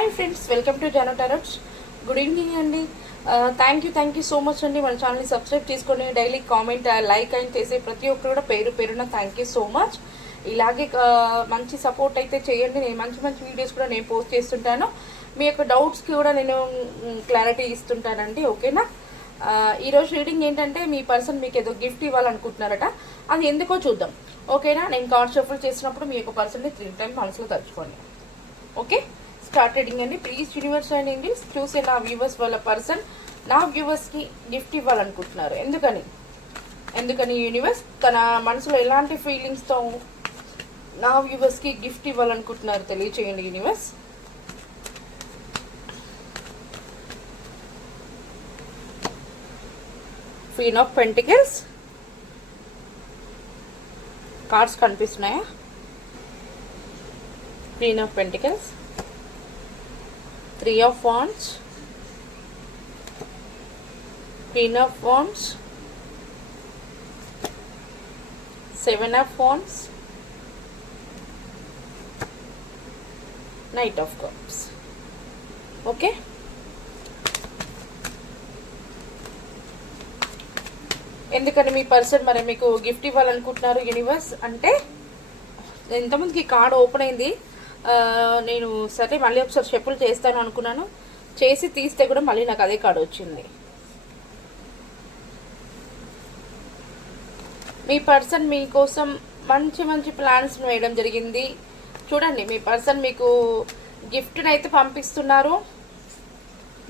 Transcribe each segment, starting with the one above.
Hi friends, welcome to జానో tarots. Good evening అండి. Thank you so much అండి. మన ఛానల్ని సబ్స్క్రైబ్ చేసుకొని డైలీ కామెంట్ లైక్ అని చేసే ప్రతి ఒక్కరు కూడా పేరు పేరున థ్యాంక్ యూ సో మచ్. ఇలాగే మంచి సపోర్ట్ అయితే చేయండి. నేను మంచి వీడియోస్ కూడా నేను పోస్ట్ చేస్తుంటాను. మీ యొక్క డౌట్స్కి కూడా నేను క్లారిటీ ఇస్తుంటానండి. ఓకేనా? ఈరోజు రీడింగ్ ఏంటంటే, మీ పర్సన్ మీకు ఏదో గిఫ్ట్ ఇవ్వాలనుకుంటున్నారట. అది ఎందుకో చూద్దాం. ఓకేనా? నేను కార్డ్ షఫుల్ చేసినప్పుడు మీ యొక్క పర్సన్ని 3 times మనసులో తలుచుకోండి. ఓకే, స్టార్ట్ రీడింగ్ అండి. ప్లీజ్ యూనివర్స్ అండ్ ఏంజెల్స్ చూసే నా వ్యూవర్స్ వాళ్ళ పర్సన్ నా వ్యూవర్స్కి గిఫ్ట్ ఇవ్వాలనుకుంటున్నారు. ఎందుకని యూనివర్స్ తన మనసులో ఎలాంటి ఫీలింగ్స్తో నా వ్యూవర్స్కి గిఫ్ట్ ఇవ్వాలనుకుంటున్నారు తెలియచేయండి universe. Queen of pentacles cards కనిపిస్తున్నాయా? Queen of pentacles, 3 of wands, queen of wands, 7 of wands, knight of cups. Okay, ఎందుకని మీ పర్సన్ మరి మీకు గిఫ్ట్ ఇవ్వాలనుకుంటున్నారు యూనివర్స్ అంటే, ఎంతమందికి కార్డ్ ఓపెన్ అయింది. నేను సరే మళ్ళీ ఒకసారి షఫుల్ చేస్తాను అనుకున్నాను. చేసి తీస్తే కూడా మళ్ళీ నాకు అదే కార్డు వచ్చింది. మీ పర్సన్ మీకోసం మంచి ప్లాన్స్ వేయడం జరిగింది. చూడండి, మీ పర్సన్ మీకు గిఫ్ట్ని అయితే పంపిస్తున్నారు.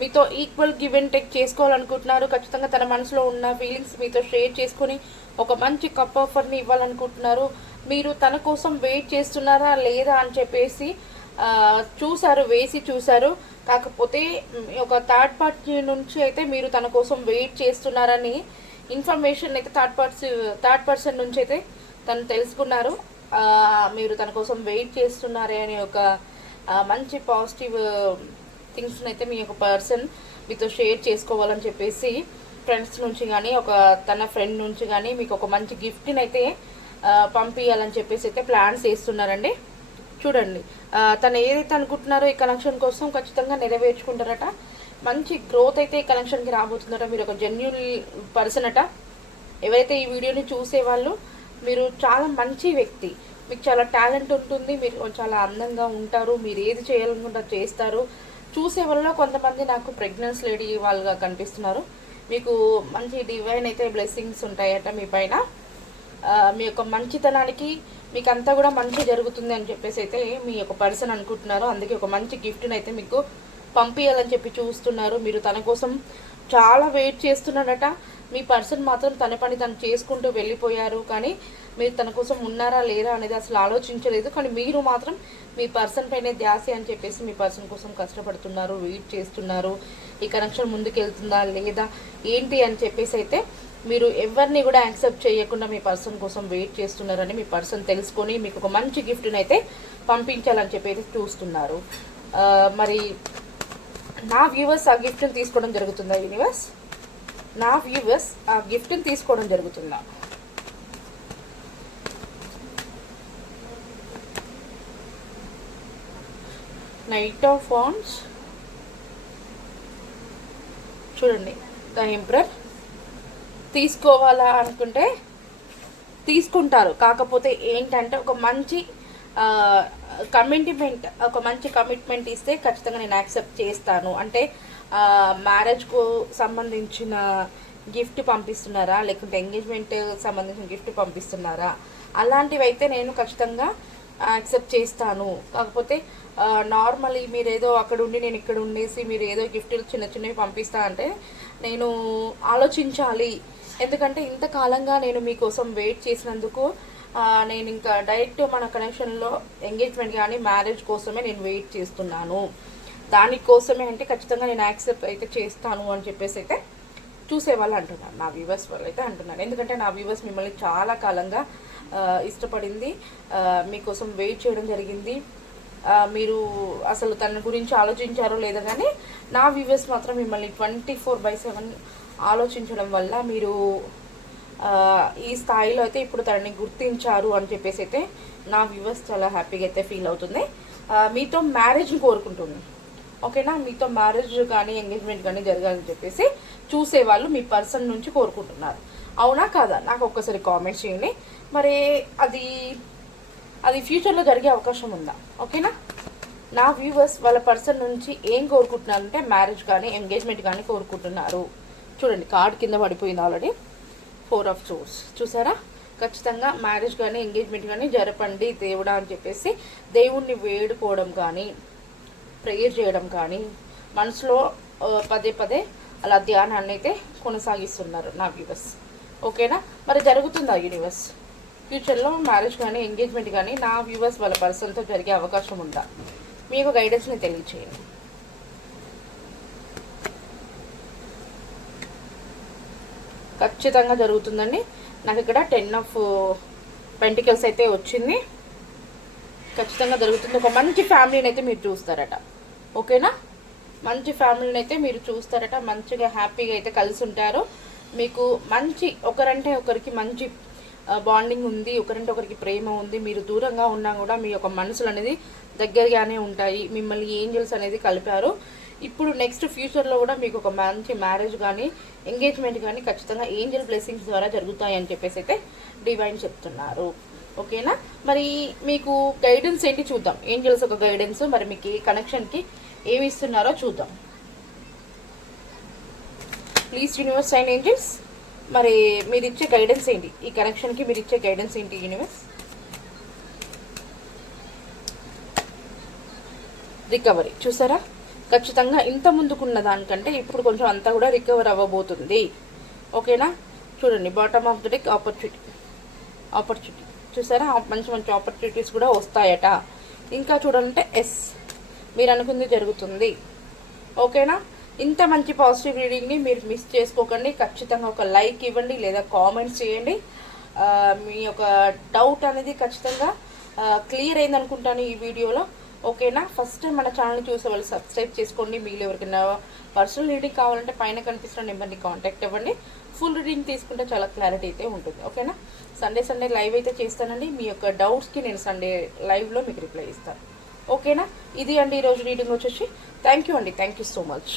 మీతో ఈక్వల్ గివ్ అండ్ టేక్ చేసుకోవాలనుకుంటున్నారు. ఖచ్చితంగా తన మనసులో ఉన్న ఫీలింగ్స్ మీతో షేర్ చేసుకుని ఒక మంచి కప్ ఆఫర్ని ఇవ్వాలనుకుంటున్నారు. మీరు తన కోసం వెయిట్ చేస్తున్నారా లేదా అని చెప్పేసి వేసి చూసారు. కాకపోతే ఒక థర్డ్ పార్టీ నుంచి అయితే మీరు తన కోసం వెయిట్ చేస్తున్నారని ఇన్ఫర్మేషన్ అయితే థర్డ్ పర్సన్ నుంచి అయితే తను తెలుసుకున్నారు. మీరు తన కోసం వెయిట్ చేస్తున్నారే అని ఒక మంచి పాజిటివ్ థింగ్స్ని అయితే మీ యొక్క పర్సన్ మీతో షేర్ చేసుకోవాలని చెప్పేసి ఫ్రెండ్స్ నుంచి కానీ తన ఫ్రెండ్ నుంచి కానీ మీకు ఒక మంచి గిఫ్ట్ని అయితే పంపించాలని చెప్పేసి అయితే ప్లాన్స్ చేస్తున్నారండి. చూడండి, తను ఏదైతే అనుకుంటున్నారో ఈ కనెక్షన్ కోసం ఖచ్చితంగా నెరవేర్చుకుంటారట. మంచి గ్రోత్ అయితే ఈ కనెక్షన్కి రాబోతుందట. మీరు ఒక జెన్యూన్ పర్సన్ అట. ఎవరైతే ఈ వీడియోని చూసేవాళ్ళు, మీరు చాలా మంచి వ్యక్తి, మీకు చాలా టాలెంట్ ఉంటుంది, మీరు చాలా అందంగా ఉంటారు, మీరు ఏది చేయాలనుకుంటే చేస్తారు. చూసే వాళ్ళలో కొంతమంది నాకు ప్రెగ్నెన్సీ లేడీ వాళ్ళుగా కనిపిస్తున్నారు. మీకు మంచి డివైన్ అయితే బ్లెస్సింగ్స్ ఉంటాయట మీ పైన. మీ యొక్క మంచితనానికి మీకు అంతా కూడా మంచి జరుగుతుంది అని చెప్పేసి అయితే మీ యొక్క పర్సన్ అనుకుంటున్నారు. అందుకే ఒక మంచి గిఫ్ట్ని అయితే మీకు పంపించాలని చెప్పి చూస్తున్నారు. మీరు తన కోసం చాలా వెయిట్ చేస్తున్నారట. మీ పర్సన్ మాత్రం తన పని తను చేసుకుంటూ వెళ్ళిపోయారు. కానీ మీరు తన కోసం ఉన్నారా లేరా అనేది అసలు ఆలోచించలేదు. కానీ మీరు మాత్రం మీ పర్సన్ పైనే ధ్యాస అని చెప్పేసి మీ పర్సన్ కోసం కష్టపడుతున్నారు, వెయిట్ చేస్తున్నారు. ఈ కనెక్షన్ ముందుకు వెళ్తుందా లేదా ఏంటి అని చెప్పేసి అయితే మీరు ఎవరిని కూడా యాక్సెప్ట్ చేయకుండా మీ పర్సన్ కోసం వెయిట్ చేస్తున్నారని మీ పర్సన్ తెలుసుకొని మీకు ఒక మంచి గిఫ్ట్ని అయితే పంపించాలని చెప్పి అయితే చూస్తున్నారు. మరి నా వ్యూవర్స్ ఆ గిఫ్ట్ని తీసుకోవడం జరుగుతుందా యూనివర్స్? నా వ్యూవర్స్ ఆ గిఫ్ట్ని తీసుకోవడం జరుగుతుందా? నైట్ ఆఫ్ వాండ్స్, చూడండి, ద ఎంపరర్. తీసుకోవాలా అనుకుంటే తీసుకుంటారు. కాకపోతే ఏంటంటే ఒక మంచి కమిట్మెంట్ ఇస్తే ఖచ్చితంగా నేను యాక్సెప్ట్ చేస్తాను. అంటే మ్యారేజ్కు సంబంధించిన గిఫ్ట్ పంపిస్తున్నారా, లేకుంటే ఎంగేజ్మెంట్ సంబంధించిన గిఫ్ట్ పంపిస్తున్నారా, అలాంటివి అయితే నేను ఖచ్చితంగా యాక్సెప్ట్ చేస్తాను. కాకపోతే నార్మల్లీ మీరు ఏదో అక్కడ ఉండి నేను ఇక్కడ ఉండేసి మీరు ఏదో గిఫ్ట్లు చిన్నవి పంపిస్తా అంటే నేను ఆలోచించాలి. ఎందుకంటే ఇంతకాలంగా నేను మీకోసం వెయిట్ చేసినందుకు నేను ఇంకా డైరెక్ట్ మన కనెక్షన్లో ఎంగేజ్మెంట్ కానీ మ్యారేజ్ కోసమే నేను వెయిట్ చేస్తున్నాను. దానికోసమే అంటే ఖచ్చితంగా నేను యాక్సెప్ట్ అయితే చేస్తాను అని చెప్పేసి అయితే చూసేవాళ్ళు అంటున్నారు. నా వ్యూవర్స్ వాళ్ళు అయితే అంటున్నారు. ఎందుకంటే నా వ్యూవర్స్ మిమ్మల్ని చాలా కాలంగా ఇష్టపడింది, మీకోసం వెయిట్ చేయడం జరిగింది. మీరు అసలు తన గురించి ఆలోచించారో లేదో కానీ నా వ్యూవర్స్ మాత్రం మిమ్మల్ని 24/7 ఆలోచించడం వల్ల మీరు ఈ స్థాయిలో అయితే ఇప్పుడు తనని గుర్తించారు అని చెప్పేసి అయితే నా వ్యూవర్స్ చాలా హ్యాపీగా అయితే ఫీల్ అవుతుంది. మీతో మ్యారేజ్ని కోరుకుంటుంది. ఓకేనా. మీతో మ్యారేజ్ కానీ ఎంగేజ్మెంట్ కానీ జరగాలని చెప్పేసి చూసేవాళ్ళు మీ పర్సన్ నుంచి కోరుకుంటున్నారు. అవునా కాదా నాకు ఒక్కసారి కామెంట్ చేయండి. మరి అది ఫ్యూచర్లో జరిగే అవకాశం ఉందా? ఓకేనా. నా వ్యూవర్స్ వాళ్ళ పర్సన్ నుంచి ఏం కోరుకుంటున్నారంటే మ్యారేజ్ కానీ ఎంగేజ్మెంట్ కానీ కోరుకుంటున్నారు. చూడండి కార్డ్ కింద పడిపోయింది ఆల్రెడీ. 4 ఆఫ్ సోర్స్ చూసారా. ఖచ్చితంగా మ్యారేజ్ కానీ ఎంగేజ్మెంట్ కానీ జరపండి దేవుడా అని చెప్పేసి దేవుణ్ణి వేడుకోవడం కానీ ప్రేయర్ చేయడం కానీ మనసులో పదే పదే అలా ధ్యానాన్ని అయితే కొనసాగిస్తున్నారు నా వ్యూవర్స్. ఓకేనా. మరి జరుగుతుందా యూనివర్స్ ఫ్యూచర్లో మ్యారేజ్ కానీ ఎంగేజ్మెంట్ కానీ నా వ్యూవర్స్ వాళ్ళ పర్సన్తో జరిగే అవకాశం ఉందా? మీకు గైడెన్స్ని తెలియచేయండి. ఖచ్చితంగా జరుగుతుందండి. నాకు ఇక్కడ 10 ఆఫ్ పెంటికల్స్ అయితే వచ్చింది. ఖచ్చితంగా జరుగుతుంది. ఒక మంచి ఫ్యామిలీని అయితే మీరు చూస్తారట. ఓకేనా. మంచి ఫ్యామిలీని అయితే మీరు చూస్తారట. మంచిగా హ్యాపీగా అయితే కలిసి ఉంటారు. మీకు మంచి ఒకరంటే ఒకరికి మంచి బాండింగ్ ఉంది. ఒకరంటే ఒకరికి ప్రేమ ఉంది. మీరు దూరంగా ఉన్నా కూడా మీ యొక్క మనసులు అనేది దగ్గరగానే ఉంటాయి. మిమ్మల్ని ఏంజల్స్ అనేది కలిపారు. ఇప్పుడు నెక్స్ట్ ఫ్యూచర్లో కూడా మీకు ఒక మంచి మ్యారేజ్ కానీ ఎంగేజ్మెంట్ కానీ ఖచ్చితంగా ఏంజల్ బ్లెస్సింగ్స్ ద్వారా జరుగుతాయి అని చెప్పేసి అయితే డివైన్ చెప్తున్నారు. ఓకేనా. మరి మీకు గైడెన్స్ ఏంటి చూద్దాం. ఏంజల్స్ ఒక గైడెన్స్ మరి మీకు ఏ కనెక్షన్కి ఏమి ఇస్తున్నారో చూద్దాం. ప్లీజ్ యూనివర్స్ అండ్ ఏంజల్స్ మరి మీరు ఇచ్చే గైడెన్స్ ఏంటి? ఈ కనెక్షన్కి మీరు ఇచ్చే గైడెన్స్ ఏంటి యూనివర్స్? రికవరీ చూసారా. ఖచ్చితంగా ఇంత ముందుకున్న దానికంటే ఇప్పుడు కొంచెం అంతా కూడా రికవర్ అవ్వబోతుంది. ఓకేనా. చూడండి bottom of the deck opportunity చూసారా. మంచి మంచి ఆపర్చునిటీస్ కూడా వస్తాయట. ఇంకా చూడాలంటే మీరు అనుకుంది జరుగుతుంది. ఓకేనా. ఇంత మంచి పాజిటివ్ రీడింగ్ని మీరు మిస్ చేసుకోకండి. ఖచ్చితంగా ఒక లైక్ ఇవ్వండి లేదా కామెంట్స్ చేయండి. మీ యొక్క డౌట్ అనేది ఖచ్చితంగా క్లియర్ అయింది అనుకుంటాను ఈ వీడియోలో. ఓకేనా. ఫస్ట్ టైం మన ఛానల్ని చూసే వాళ్ళు సబ్స్క్రైబ్ చేసుకోండి. మీరు ఎవరికైనా పర్సనల్ రీడింగ్ కావాలంటే పైన కనిపిస్తున్న నెంబర్ని కాంటాక్ట్ అవ్వండి. ఫుల్ రీడింగ్ తీసుకుంటే చాలా క్లారిటీ అయితే ఉంటుంది. ఓకేనా. సండే లైవ్ అయితే చేస్తానండి. మీ యొక్క డౌట్స్కి నేను సండే లైవ్లో మీకు రిప్లై ఇస్తాను. ఓకేనా. ఇది అండి ఈరోజు రీడింగ్ వచ్చేసి. థ్యాంక్ యూ అండి. Thank you so much.